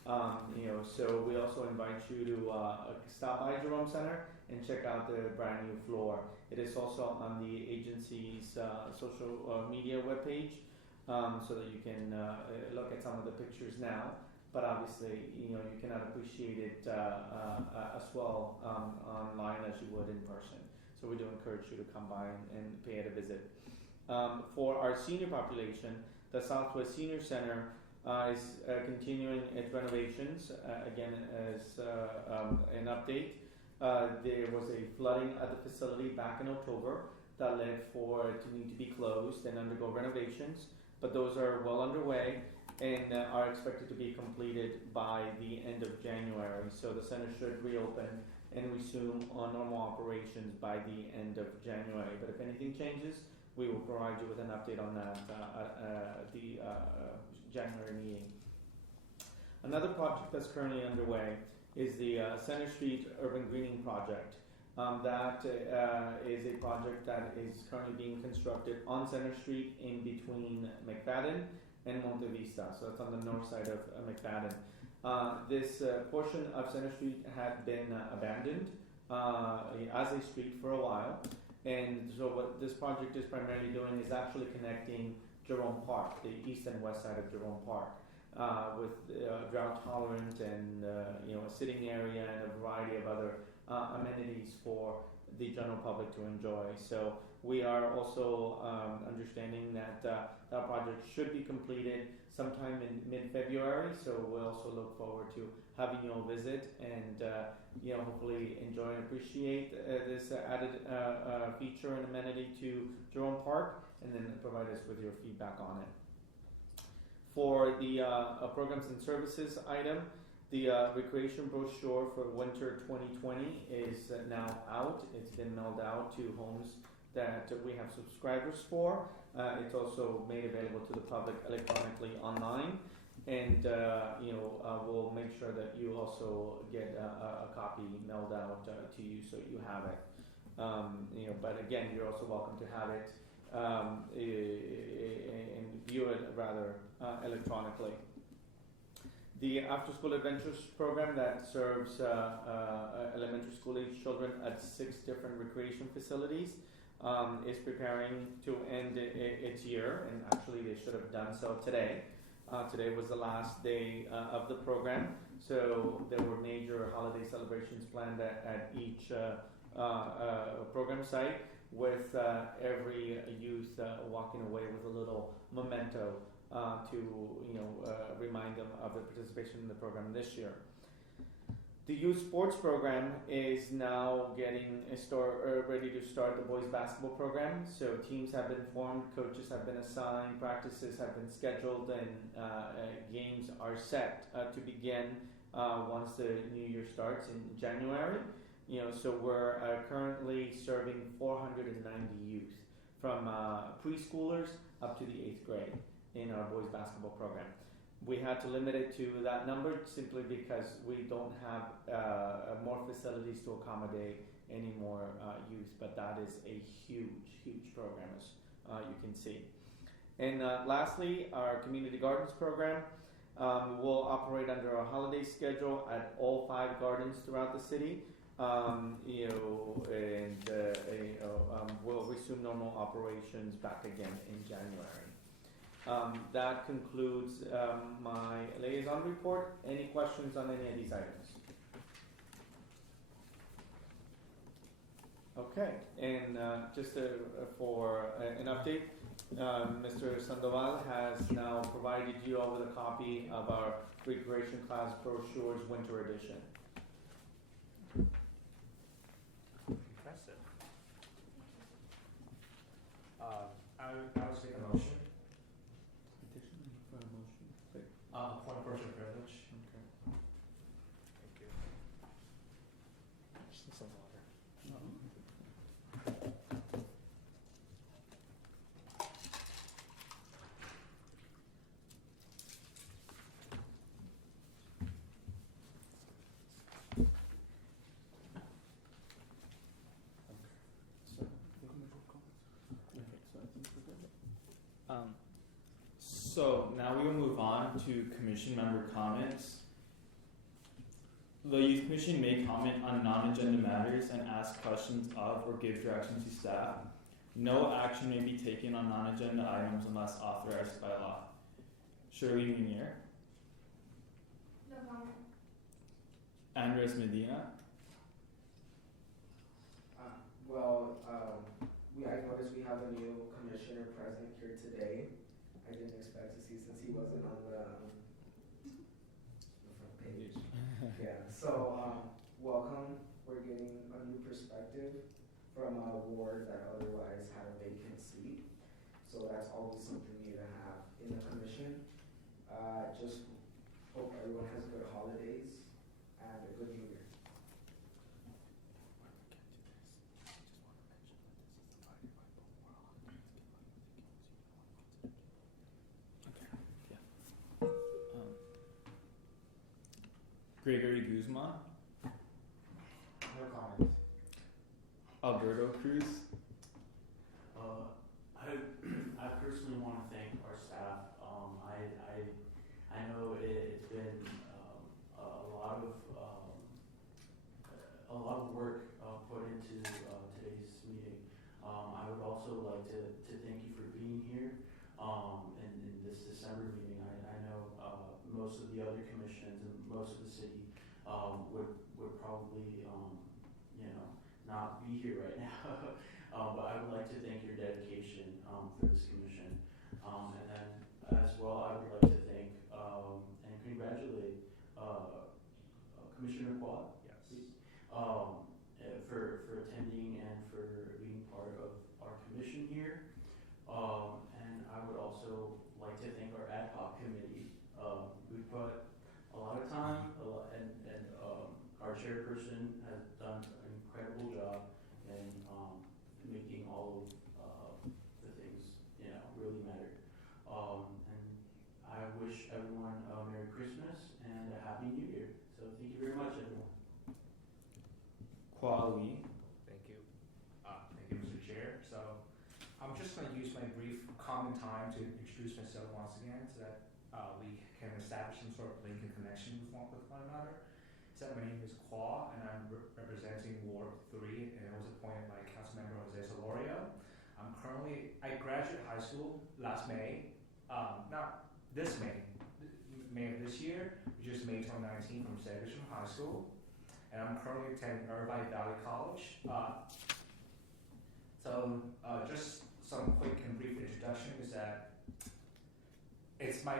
So we also invite you to stop by Jerome Center and check out the brand new floor. It is also on the agency's social media webpage, so that you can look at some of the pictures now. But obviously, you cannot appreciate it as well online as you would in person. So we do encourage you to come by and pay it a visit. For our senior population, the Southwest Senior Center is continuing its renovations. Again, as an update, there was a flooding at the facility back in October that led for it to need to be closed and undergo renovations. But those are well underway and are expected to be completed by the end of January. So the center should reopen and resume on normal operations by the end of January. But if anything changes, we will provide you with an update on that at the January meeting. Another project that's currently underway is the Center Street Urban Greening Project. That is a project that is currently being constructed on Center Street in between McFadden and Monte Vista. So it's on the north side of McFadden. This portion of Center Street had been abandoned as a street for a while. And so what this project is primarily doing is actually connecting Jerome Park, the east and west side of Jerome Park, with drought tolerant and a sitting area and a variety of other amenities for the general public to enjoy. So we are also understanding that that project should be completed sometime in mid-February. So we'll also look forward to having you all visit and hopefully enjoy and appreciate this added feature and amenity to Jerome Park, and then provide us with your feedback on it. For the programs and services item, the recreation brochure for winter 2020 is now out. It's been mailed out to homes that we have subscribers for. It's also made available to the public electronically online. And we'll make sure that you also get a copy mailed out to you, so you have it. But again, you're also welcome to have it and view it rather electronically. The After School Adventures program that serves elementary school age children at 6 different recreation facilities is preparing to end its year, and actually they should have done so today. Today was the last day of the program, so there were major holiday celebrations planned at each program site, with every youth walking away with a little memento to remind them of their participation in the program this year. The youth sports program is now getting ready to start the boys basketball program. So teams have been formed, coaches have been assigned, practices have been scheduled, and games are set to begin once the new year starts in January. So we're currently serving 490 youth from preschoolers up to the 8th grade in our boys basketball program. We had to limit it to that number simply because we don't have more facilities to accommodate any more youth, but that is a huge program, as you can see. And lastly, our community gardens program will operate under our holiday schedule at all 5 gardens throughout the city. We'll resume normal operations back again in January. That concludes my liaison report. Any questions on any of these items? Okay, and just for an update, Mr. Sandoval has now provided you all with a copy of our recreation class brochures winter edition. Impressive. I would take a motion. For a motion. Point of personal privilege. Okay. Thank you. Just some water. So now we will move on to commission member comments. The Youth Commission may comment on non-agenda matters and ask questions of or give directions to staff. No action may be taken on non-agenda items unless authorized by law. Shirley Munier, No comment. Andres Medina, I noticed we have a new commissioner present here today. I didn't expect to see since he wasn't on the front page. Yeah, so, welcome. We're getting a new perspective from a ward that otherwise had a vacant seat. So that's always something new to have in the commission. Just hope everyone has good holidays and a good New Year. Gregory Guzman, No comment. Alberto Cruz, I personally want to thank our staff. I know it's been a lot of work put into today's meeting. I would also like to thank you for being here in this December meeting. I know most of the other commissions and most of the city would probably not be here right now. But I would like to thank your dedication for this commission. And then as well, I would like to thank and congratulate Commissioner Quad. Yes. For attending and for being part of our commission here. And I would also like to thank our ad hoc committee. We put a lot of time, and our chairperson has done an incredible job in making all of the things really matter. And I wish everyone a Merry Christmas and a Happy New Year. So thank you very much, everyone. Kwa Lee, Thank you. Thank you, Mr. Chair. So I'm just going to use my brief common time to introduce myself once again so that we can establish some sort of link and connection with one another. So my name is Kwa, and I'm representing Ward 3, and I was appointed by Councilmember Jose Solorio. I graduated high school last May, not this May of this year, which is May 2019 from Sagerstrom High School. And I'm currently attending Irvine Valley College. Just some quick and brief introduction is that it's my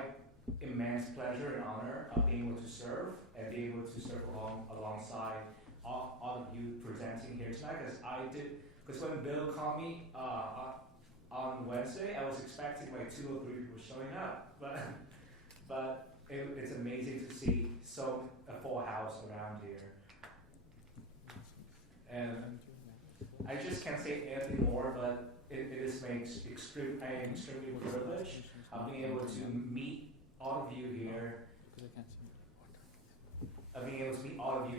immense pleasure and honor of being able to serve and being able to serve alongside all of you presenting here tonight. Because when Bill called me on Wednesday, I was expecting like 2 or 3 people showing up, but it's amazing to see a full house around here. And I just can't say anything more, but I am extremely privileged of being able to meet all of you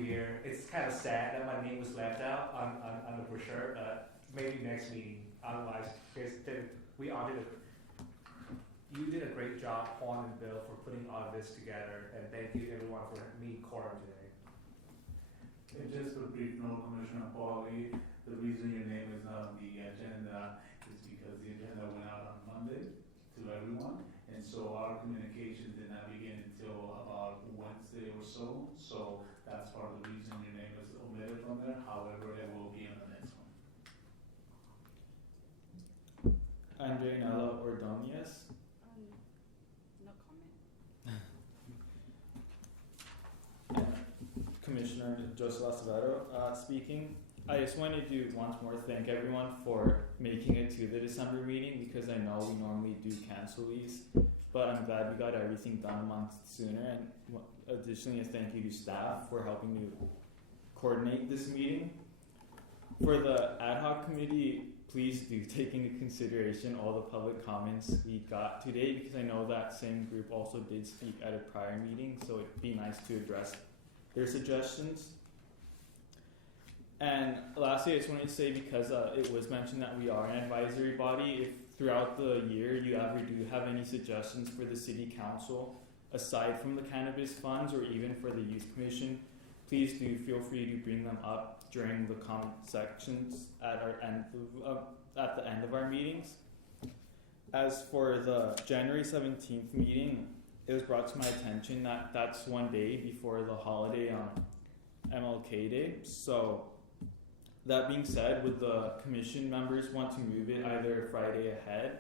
here. It's kind of sad that my name was left out on the brochure, but maybe next meeting. Otherwise, you did a great job, Juan and Bill, for putting all of this together, and thank you everyone for meeting quorum today. And just a brief note, Commissioner Pauly, the reason your name is not on the agenda is because the agenda went out on Monday to everyone, and so our communication did not begin until about Wednesday or so. So that's part of the reason your name is omitted from there. However, it will be on the next one. Andrea Ordonez, No comment. Commissioner Joseph Acevedo speaking. I just wanted to once more thank everyone for making it to the December meeting, because I know we normally do cancel these, but I'm glad we got everything done a month sooner. And additionally, a thank you to staff for helping me coordinate this meeting. For the ad hoc committee, please do take into consideration all the public comments we got today, because I know that same group also did speak at a prior meeting, so it'd be nice to address their suggestions. And lastly, I just wanted to say, because it was mentioned that we are an advisory body, if throughout the year you ever do have any suggestions for the city council, aside from the cannabis funds or even for the youth commission, please do feel free to bring them up during the comment sections at the end of our meetings. As for the January 17th meeting, it was brought to my attention that that's one day before the holiday on MLK Day. So that being said, would the commission members want to move it either Friday ahead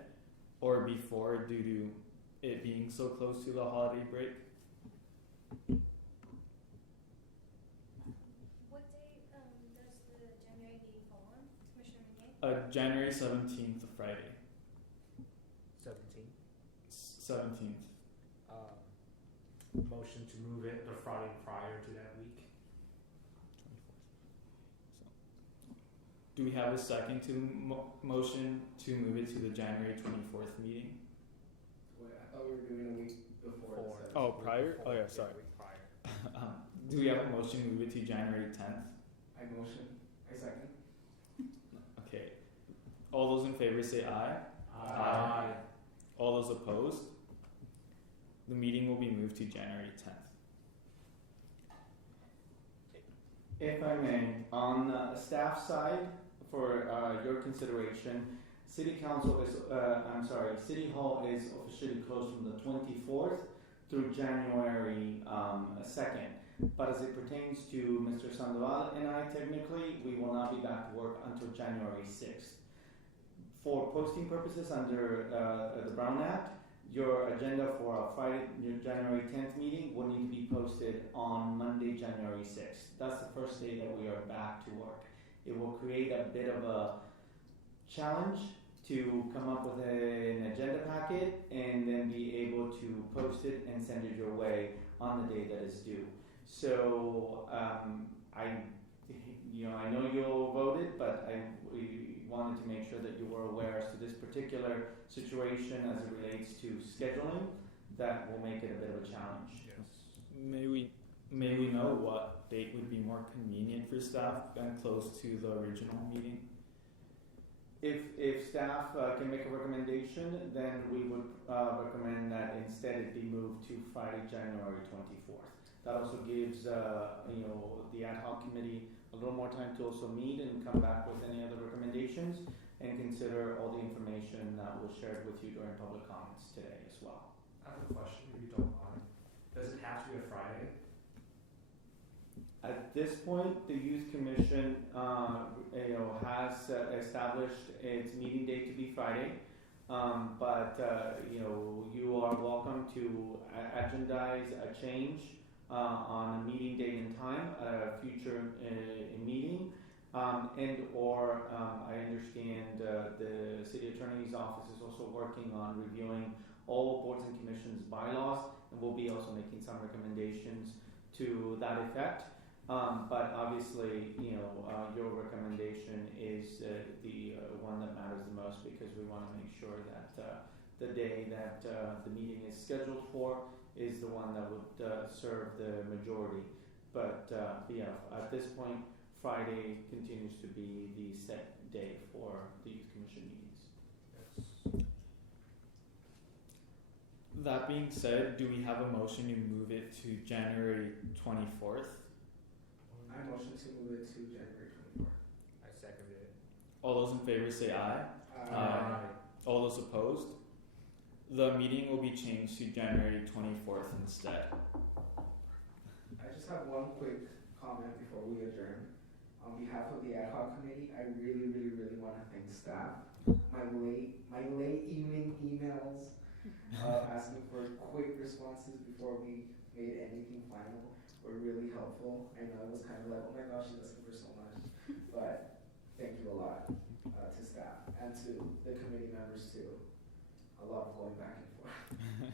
or before due to it being so close to the holiday break? What day does the January meeting fall on, Commissioner McKay? January 17th, Friday. 17th. Motion to move it the Friday prior to that week. Do we have a second to motion to move it to the January 24th meeting? Wait, I thought we were doing a week before. instead of- Oh, prior? Oh yeah, sorry. Do we have a motion to move it to January 10th? I motion. I second. Okay. All those in favor say aye. Aye. All those opposed? The meeting will be moved to January 10th. If I may, on the staff side, for your consideration, City Hall is officially closed from the 24th through January 2nd. But as it pertains to Mr. Sandoval and I, technically, we will not be back to work until January 6th. For posting purposes under the Brown Act, your agenda for your January 10th meeting will need to be posted on Monday, January 6th. That's the first day that we are back to work. It will create a bit of a challenge to come up with an agenda packet and then be able to post it and send it your way on the day that is due. So I know you'll vote it, but we wanted to make sure that you were aware as to this particular situation as it relates to scheduling. That will make it a bit of a challenge. May we know what date would be more convenient for staff and close to the original meeting? If staff can make a recommendation, then we would recommend that instead it be moved to Friday, January 24th. That also gives the ad hoc committee a little more time to also meet and come back with any other recommendations and consider all the information that was shared with you during public comments today as well. I have a question, if you don't mind. Does it have to be a Friday? At this point, the Youth Commission has established its meeting date to be Friday, but you are welcome to agendize a change on a meeting date and time at a future meeting, or I understand the City Attorney's Office is also working on reviewing all boards and commissions bylaws, and we'll be also making some recommendations to that effect. But obviously, your recommendation is the one that matters the most, because we want to make sure that the day that the meeting is scheduled for is the one that would serve the majority. But at this point, Friday continues to be the set day for the Youth Commission meetings. That being said, do we have a motion to move it to January 24th? I motion to move it to January 24th. I seconded it. All those in favor say aye. All those opposed? The meeting will be changed to January 24th instead. I just have one quick comment before we adjourn. On behalf of the ad hoc committee, I really, really, really want to thank staff. My late evening emails asking for quick responses before we made anything final were really helpful. I know it was kind of like, oh my gosh, she's asking for so much. But thank you a lot to staff and to the committee members too. A lot of going back and forth.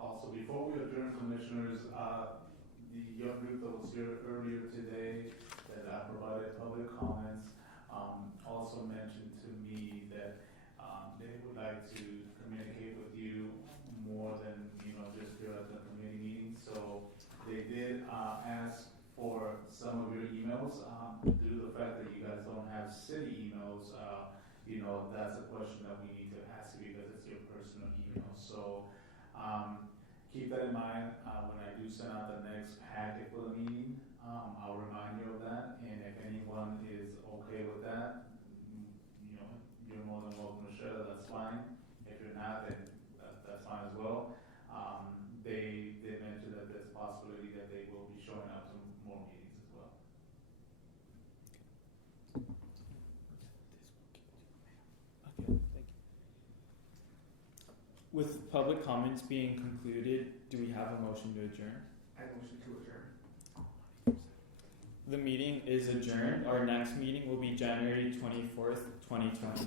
Also, before we adjourn, commissioners, the young group that was here earlier today that provided public comments also mentioned to me that they would like to communicate with you more than just here at the committee meeting. So they did ask for some of your emails. Due to the fact that you guys don't have city emails, that's a question that we need to ask you because it's your personal email. So keep that in mind, when I do send out the next packet for the meeting, I'll remind you of that, and if anyone is okay with that, you know, you're more than welcome to share that, that's fine. If you're not, then that's fine as well. They did mention that there's a possibility that they will be showing up to more meetings as well. Okay, thank you. With public comments being concluded, do we have a motion to adjourn? I motion to adjourn. The meeting is adjourned. Our next meeting will be January 24th, 2020.